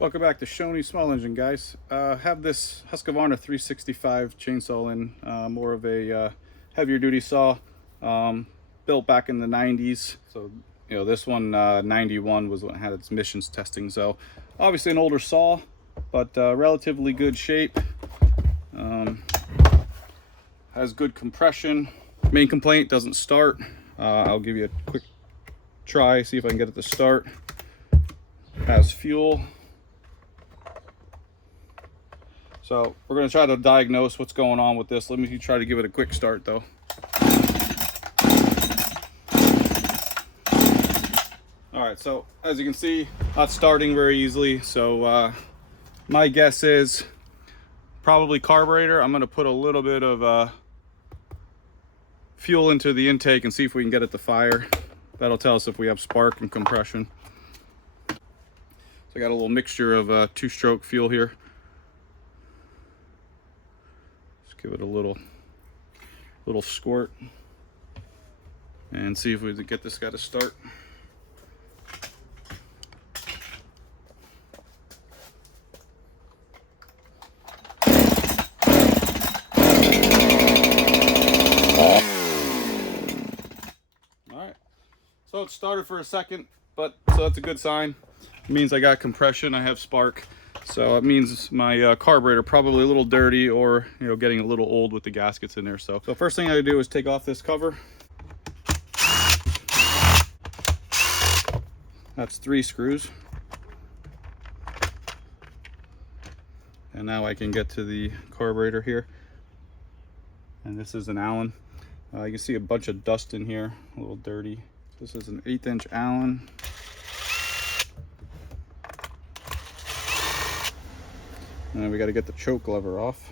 Welcome back to Shoney Small Engine, guys. Have this Husqvarna 365 chainsaw in, more of a heavier duty saw, built back in the 90s. So, this one, 91 was when it had its emissions testing. So, obviously an older saw, but relatively good shape. Has good compression. Main complaint, doesn't start. I'll give you a quick try, see if I can get it to start. Has fuel. So we're going to try to diagnose what's going on with this. Let me try to give it a quick start though. All right, so as you can see, not starting very easily. So my guess is probably carburetor. I'm going to put a little bit of fuel into the intake and see if we can get it to fire. That'll tell us if we have spark and compression. So I got a little mixture of two-stroke fuel here. Give it a little squirt and see if we can get this guy to start. All right, so it started for a second, so that's a good sign. It means I got compression, I have spark. So it means my carburetor probably a little dirty, or getting a little old with the gaskets in there. So first thing I do is take off this cover. That's 3 screws. And now I can get to the carburetor here. And this is an Allen. You can see a bunch of dust in here, a little dirty. This is an 1/8" Allen. And then we got to get the choke lever off.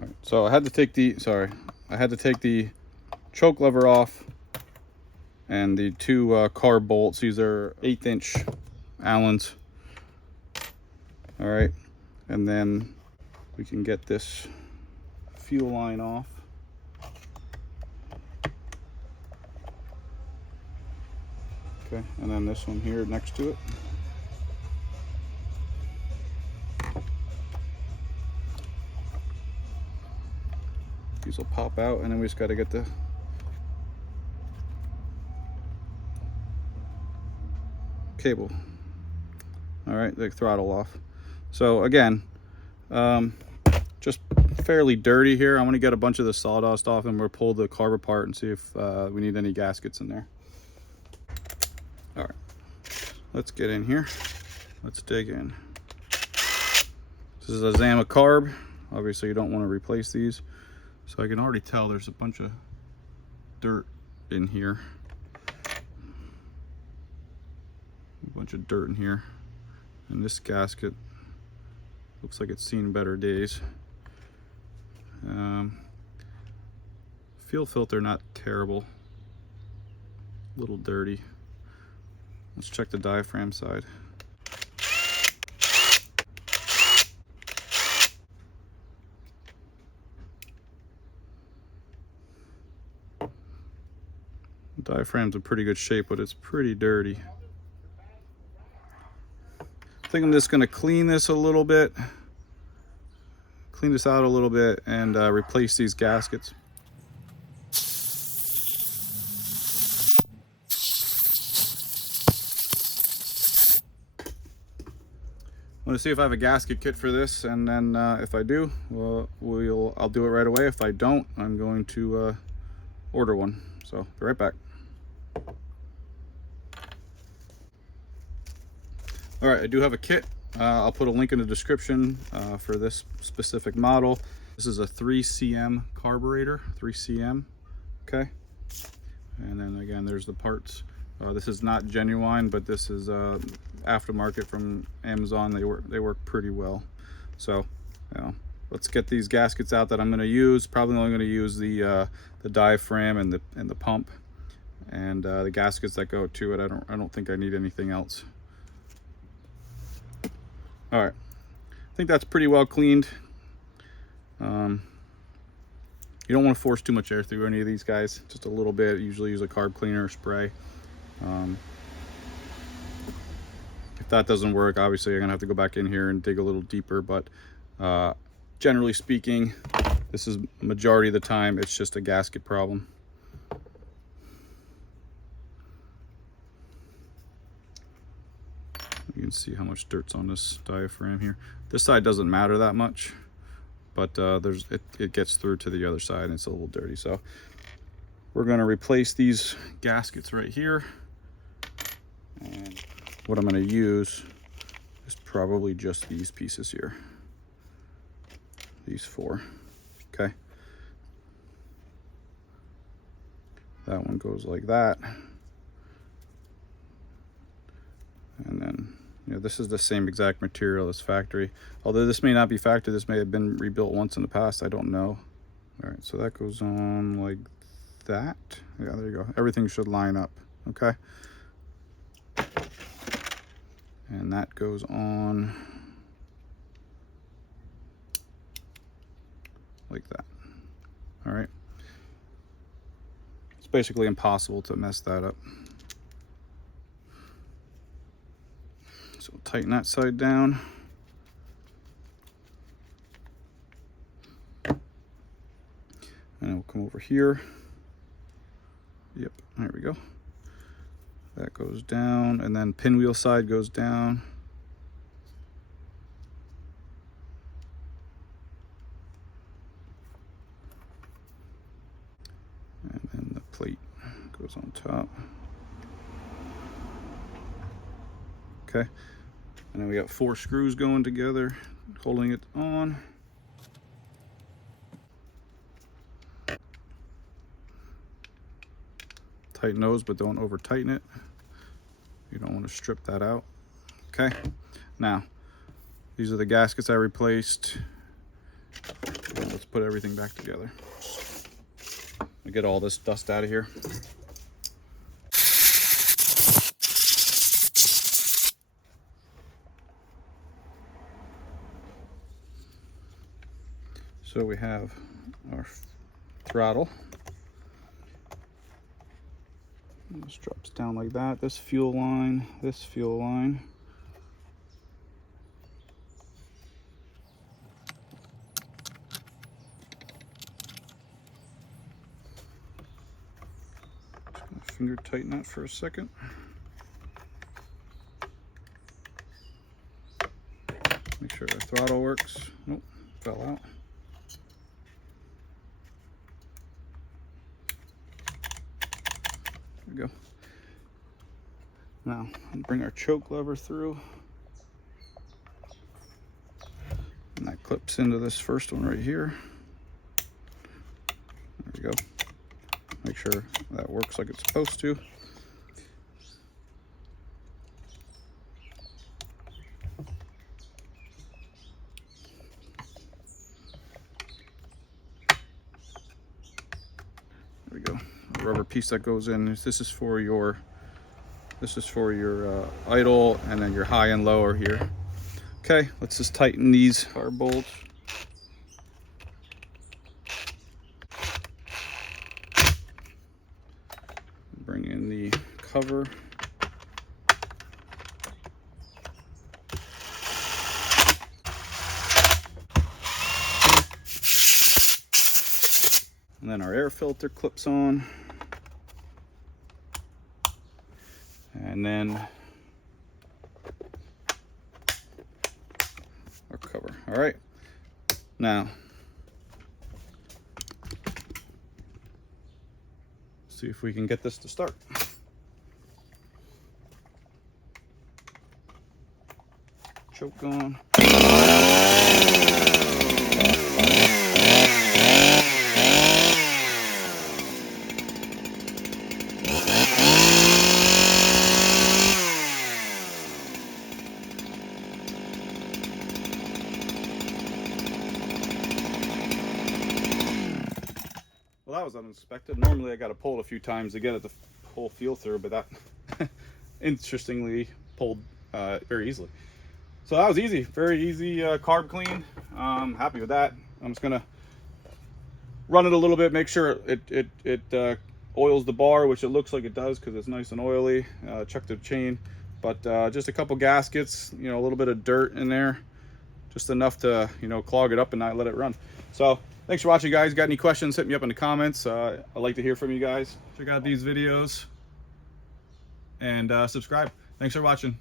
All right, so I had to take the choke lever off and the 2 carb bolts. These are 1/8" Allens. All right, and then we can get this fuel line off. Okay, and then this one here next to it. These will pop out, and then we just got to get the cable. All right, the throttle off. So again, just fairly dirty here. I'm going to get a bunch of the sawdust off, and we'll pull the carb apart and see if we need any gaskets in there. All right, let's get in here. Let's dig in. This is a Zama carb. Obviously you don't want to replace these. So I can already tell there's a bunch of dirt in here. A bunch of dirt in here. And this gasket looks like it's seen better days. Fuel filter, not terrible. A little dirty. Let's check the diaphragm side. The diaphragm's in pretty good shape, but it's pretty dirty. I think I'm just going to clean this a little bit. Clean this out a little bit and replace these gaskets. I'm going to see if I have a gasket kit for this, and then if I do, well, I'll do it right away. If I don't, I'm going to order one. So be right back. All right, I do have a kit. I'll put a link in the description for this specific model. This is a 3cm carburetor, 3cm, okay? And then again, there's the parts. This is not genuine, but this is aftermarket from Amazon. They work pretty well. So, let's get these gaskets out that I'm going to use. Probably only going to use the diaphragm and the pump, and the gaskets that go to it. I don't think I need anything else. All right, I think that's pretty well cleaned. You don't want to force too much air through any of these guys, just a little bit. Usually use a carb cleaner or spray. If that doesn't work, obviously I'm gonna have to go back in here and dig a little deeper, but generally speaking, this is majority of the time it's just a gasket problem. You can see how much dirt's on this diaphragm here. This side doesn't matter that much, but it gets through to the other side and it's a little dirty. So we're going to replace these gaskets right here, and what I'm going to use is probably just these pieces here, these 4. Okay, that one goes like that, and then this is the same exact material as factory, although this may not be factory. This may have been rebuilt once in the past, I don't know. All right, so that goes on like that. Yeah, there you go. Everything should line up. Okay, and that goes on like that. All right, it's basically impossible to mess that up. So tighten that side down. And we'll come over here. Yep, there we go. That goes down, and then pinwheel side goes down. And then the plate goes on top. Okay, and then we got 4 screws going together, holding it on. Tighten those, but don't over tighten it. You don't want to strip that out. Okay, now these are the gaskets I replaced. And let's put everything back together. Let me get all this dust out of here. So we have our throttle. This drops down like that. This fuel line, this fuel line. Just gonna finger tighten that for a second. Make sure the throttle works. Nope, fell out. There we go. Now, bring our choke lever through. And that clips into this first one right here. There we go. Make sure that works like it's supposed to. There we go. A rubber piece that goes in. This is for your idle, and then your high and lower here. Okay, let's just tighten these car bolts. Bring in the cover. And then our air filter clips on. And then our cover. All right, now see if we can get this to start. Choke on. Well, that was unexpected. Normally I got to pull it a few times to get it to pull feel through, but that interestingly pulled very easily. So that was easy, very easy carb clean. Happy with that. I'm just gonna run it a little bit, make sure it oils the bar, which it looks like it does because it's nice and oily. Check the chain, but just a couple gaskets, you know, a little bit of dirt in there, just enough to, you know, clog it up and not let it run. So thanks for watching, guys. Got any questions, hit me up in the comments. I'd like to hear from you guys. Check out these videos and subscribe. Thanks for watching.